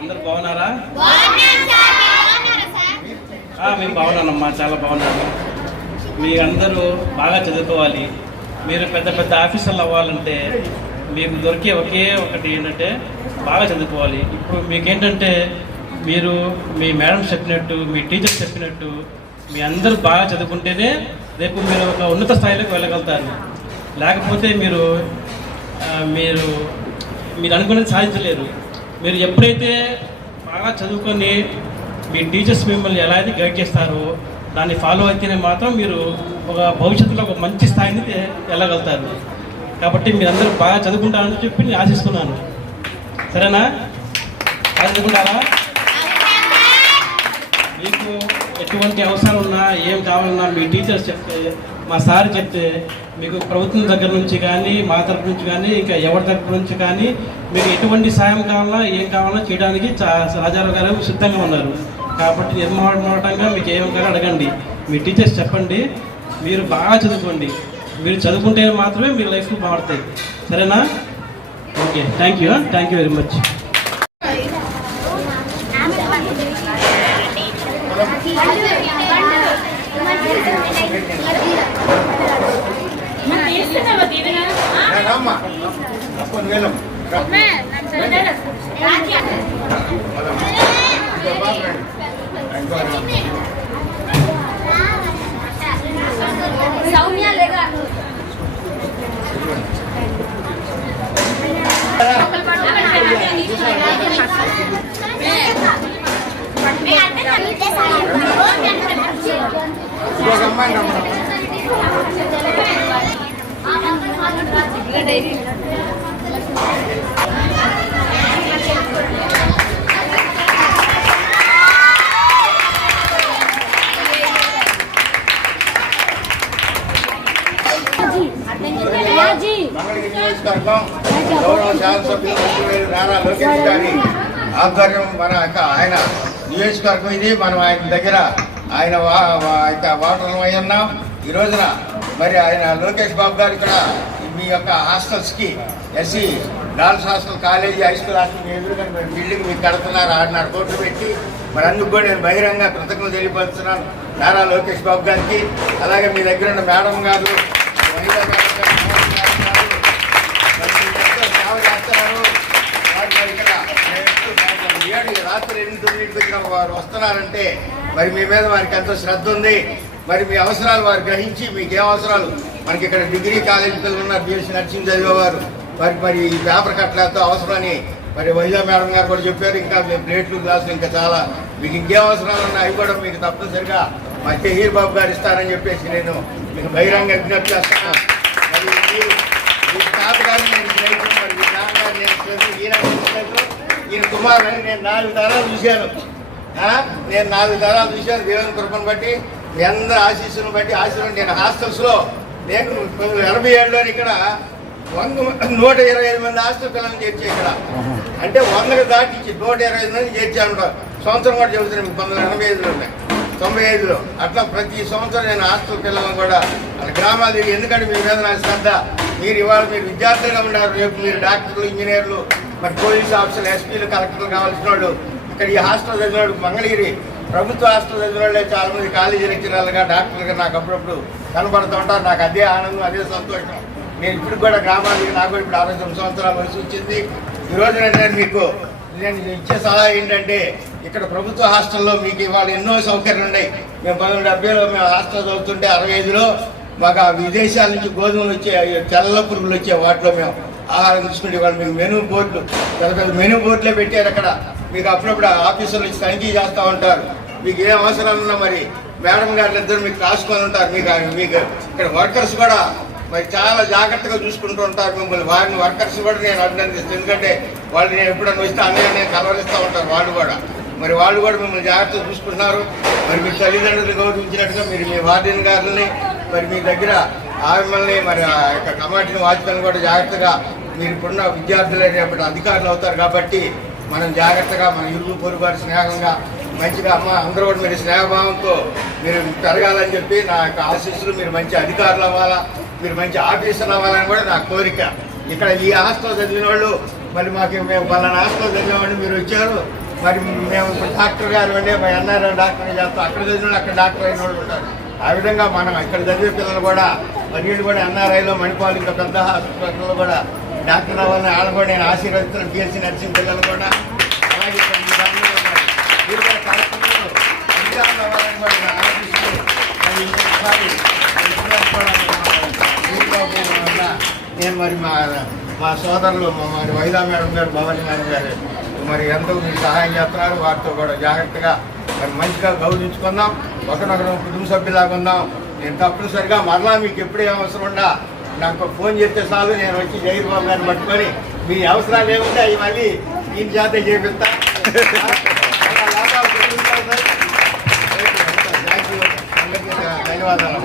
అందరు బాగున్నారా? మేము బాగున్నానమ్మా, చాలా బాగున్నాను. మీ అందరూ బాగా చదువుకోవాలి. మీరు పెద్ద పెద్ద ఆఫీసర్లు అవ్వాలంటే మీకు దొరికే ఒకే ఒకటి ఏంటంటే బాగా చదువుకోవాలి. ఇప్పుడు మీకేంటంటే మీరు మీ మేడం చెప్పినట్టు, మీ టీచర్స్ చెప్పినట్టు మీ అందరూ బాగా చదువుకుంటేనే రేపు మీరు ఒక ఉన్నత స్థాయిలోకి వెళ్ళగలుగుతారు. లేకపోతే మీరు మీరు మీరు అనుకున్నది సాధించలేరు. మీరు ఎప్పుడైతే బాగా చదువుకొని మీ టీచర్స్ మిమ్మల్ని ఎలా అయితే గైడ్ చేస్తారో దాన్ని ఫాలో అయితేనే మాత్రం మీరు ఒక భవిష్యత్తులో ఒక మంచి స్థాయిని వెళ్ళగలుగుతారు. కాబట్టి మీరందరూ బాగా చదువుకుంటారని చెప్పి నేను ఆశిస్తున్నాను. సరేనా? చదువుకుంటారా? మీకు ఎటువంటి అవసరం ఉన్నా ఏం కావాలన్నా మీ టీచర్స్ చెప్తే, మా సార్ చెప్తే మీకు ప్రభుత్వం దగ్గర నుంచి కానీ మా తరపు నుంచి కానీ ఇంకా ఎవరి తరపు నుంచి కానీ మీకు ఎటువంటి సాయం కావాలన్నా ఏం కావాలన్నా చేయడానికి రాజారావు గారు సిద్ధంగా ఉన్నారు. కాబట్టి నిర్మాణంగా మీకు ఏం కావాలో అడగండి, మీ టీచర్స్ చెప్పండి. మీరు బాగా చదువుకోండి. మీరు చదువుకుంటే మాత్రమే మీ లైఫ్ మారుతాయి. సరేనా? Okay, thank you very much. Soumya లేగా గౌరవ శాసనసభ్యులు నారా లోకేష్ గారి ఆధ్వర్యం మన ఆయన నియోజకవర్గం ఇది. మనం ఆయన దగ్గర ఆయన వాటర్లు అయ్యున్నాం. ఈ రోజున మరి ఆయన లోకేష్ బాబు గారు ఇక్కడ మీ యొక్క హాస్టల్స్కి SC girls hostel, college, high school hostel ఎదురుగా బిల్డింగ్ మీకు కడుతున్నారు. 6.5 కోట్లు పెట్టి మరి అందుకు కూడా నేను బహిరంగ కృతజ్ఞతలు తెలియపరుస్తున్నాను నారా లోకేష్ బాబు గారికి. అలాగే మీ దగ్గర ఉన్న మేడం గారు రాత్రి 8-9కి వచ్చిన వారు వస్తున్నారంటే మరి మీ మీద వారికి ఎంతో శ్రద్ధ ఉంది. మరి మీ అవసరాలు వారు గ్రహించి మీకు ఏ అవసరాలు, మనకి ఇక్కడ డిగ్రీ కాలేజీ పిల్లలు ఉన్నారు, బీఎస్సీ నర్సింగ్ చదివేవారు, మరి ఈ పేపర్ కట్టలతో అవసరమని మరి వైజాగ్ మేడం గారు కూడా చెప్పారు. ఇంకా మీ ప్లేట్లు, గ్లాసులు ఇంకా చాలా మీకు ఇంకే అవసరాలు ఉన్నాయి, అవి కూడా మీకు తప్పనిసరిగా మా హీర్ బాబు గారు ఇస్తారని చెప్పేసి నేను మీకు బహిరంగ విజ్ఞప్తి చేస్తాను. మరి మీరు మీ తాతగారు నేను స్నేహితులు, మరి మీ నాన్నగారు నేను స్నేహితులు, ఈయన కుమారుని నేను 4 తరాలు చూశాను. నేను 4 తరాలు చూశాను. దేవుని కృపను బట్టి, మీ అందరి ఆశీస్సులను బట్టి నేను హాస్టల్స్లో నేను 1987లో ఇక్కడ 125 మంది హాస్టల్ పిల్లలను చేర్చే ఇక్కడ అంటే 100కి దాటించి 125 మంది చేర్చాను. సంవత్సరం కూడా చెబుతున్నాను. 1985లో 95లో అట్లా ప్రతి సంవత్సరం నేను హాస్టల్ పిల్లలను కూడా గ్రామాలు తిరిగి, ఎందుకంటే మీ మీద నా శ్రద్ధ. మీరు ఇవాళ మీరు విద్యార్థులుగా ఉన్నారు, రేపు మీరు డాక్టర్లు, ఇంజనీర్లు, మరి పోలీస్ ఆఫీసర్లు, ఎస్పీలు, కలెక్టర్లు కావాల్సిన వాళ్ళు. ఇక్కడ ఈ హాస్టల్ చదివినాడు మంగళగిరి ప్రభుత్వ హాస్టల్ చదివిన చాలామంది కాలేజీ లెక్చరర్లుగా, డాక్టర్లుగా నాకు అప్పుడప్పుడు కనబడుతూ ఉంటారు. నాకు అదే ఆనందం, అదే సంతోషం. నేను ఇప్పుడు కూడా గ్రామాలకి, నాకు ఇప్పుడు 69 సంవత్సరాల వయసు వచ్చింది. ఈరోజు నేను ఇచ్చే సలహా ఏంటంటే, ఇక్కడ ప్రభుత్వ హాస్టల్లో మీకు ఇవాళ ఎన్నో సౌకర్యాలు ఉన్నాయి. మేము 1970లో మేము హాస్టల్ చదువుతుంటే 65లో మాకు ఆ విదేశాల నుంచి గోధుమలు వచ్చే, తెల్ల పురుగులు వచ్చే, వాటిలో మేము ఆహారం తీసుకుంటే ఇవాళ మీకు మెనూ బోర్డులు, పెద్ద పెద్ద మెనూ బోర్డులే పెట్టారు. అక్కడ మీకు అప్పుడప్పుడు ఆఫీసులు వచ్చి తనిఖీ చేస్తూ ఉంటారు. మీకు ఏ అవసరాలు ఉన్నా మరి మేడం గారు ఇద్దరు మీకు రాసుకొని ఉంటారు. మీకు ఇక్కడ వర్కర్స్ కూడా మరి చాలా జాగ్రత్తగా చూసుకుంటూ ఉంటారు మిమ్మల్ని. వారిని వర్కర్స్ కూడా నేను అభినందిస్తాను. ఎందుకంటే వాళ్ళు నేను ఎప్పుడన్నా వస్తే అన్నయ్య కలవరిస్తూ ఉంటారు. వాళ్ళు కూడా మిమ్మల్ని జాగ్రత్తగా చూసుకుంటున్నారు. మరి మీ తల్లిదండ్రులు గౌరవించినట్టుగా మీరు మీ వార్డెన్ గారులని, మరి మీ దగ్గర మిమ్మల్ని, మరి ఆ యొక్క కమాండర్ వాచ్మెన్ కూడా జాగ్రత్తగా, మీరు ఇప్పుడున్న విద్యార్థులు అనేటువంటి అధికారులు అవుతారు. కాబట్టి మనం జాగ్రత్తగా, మన ఇరుగు పొరుగు వారి స్నేహంగా మంచిగా అందరూ కూడా మీరు స్నేహభావంతో మీరు పెరగాలని చెప్పి నా యొక్క ఆశీస్సులు. మీరు మంచి అధికారులు అవ్వాలా, మీరు మంచి ఆఫీసర్లు అవ్వాలని కూడా నా కోరిక. ఇక్కడ ఈ హాస్టల్ చదివిన వాళ్ళు, మరి మేము పలానా హాస్టల్ చదివామని మీరు వచ్చారు, మరి మేము ఇప్పుడు డాక్టర్ గారు అంటే మా ఎన్ఆర్ఐ డాక్టర్ చేస్తాం, అక్కడ చదివిన అక్కడ డాక్టర్ అయిన వాళ్ళు ఉంటారు. ఆ విధంగా మనం ఇక్కడ చదివే పిల్లలు కూడా మరి వీళ్ళు కూడా ఎన్ఆర్ఐలో మణిపాల్ ఇంకా పెద్ద హాస్పిటల్లో కూడా డాక్టర్ అవ్వాలని వాళ్ళని కూడా నేను ఆశీర్వదిస్తున్నాను. బీఎస్సీ నర్సింగ్ పిల్లలు కూడా అలాగే వీళ్ళు కూడా కార్యక్రమాలు ఎగ్జామ్లు అవ్వాలని కూడా నేను ఆశిస్తూ మరి ఇంకొకసారి నేను మరి మా సోదరులు మరి వైదా మేడం గారు, భవానీ మేడం గారు మరి ఎంతో మీకు సహాయం చేస్తున్నారు. వారితో కూడా జాగ్రత్తగా మరి మంచిగా గౌరవించుకుందాం, ఒకరినొకరు కుటుంబ సభ్యులాగా ఉందాం. నేను తప్పనిసరిగా మరలా మీకు ఎప్పుడే అవసరం ఉండా నాకు ఫోన్ చేస్తే చాలు, నేను వచ్చి జగన్ బాబు గారిని పట్టుకొని మీ అవసరాలు ఏముంటే అవి మళ్ళీ దీని చేత చేపిస్తా. ధన్యవాదాలు.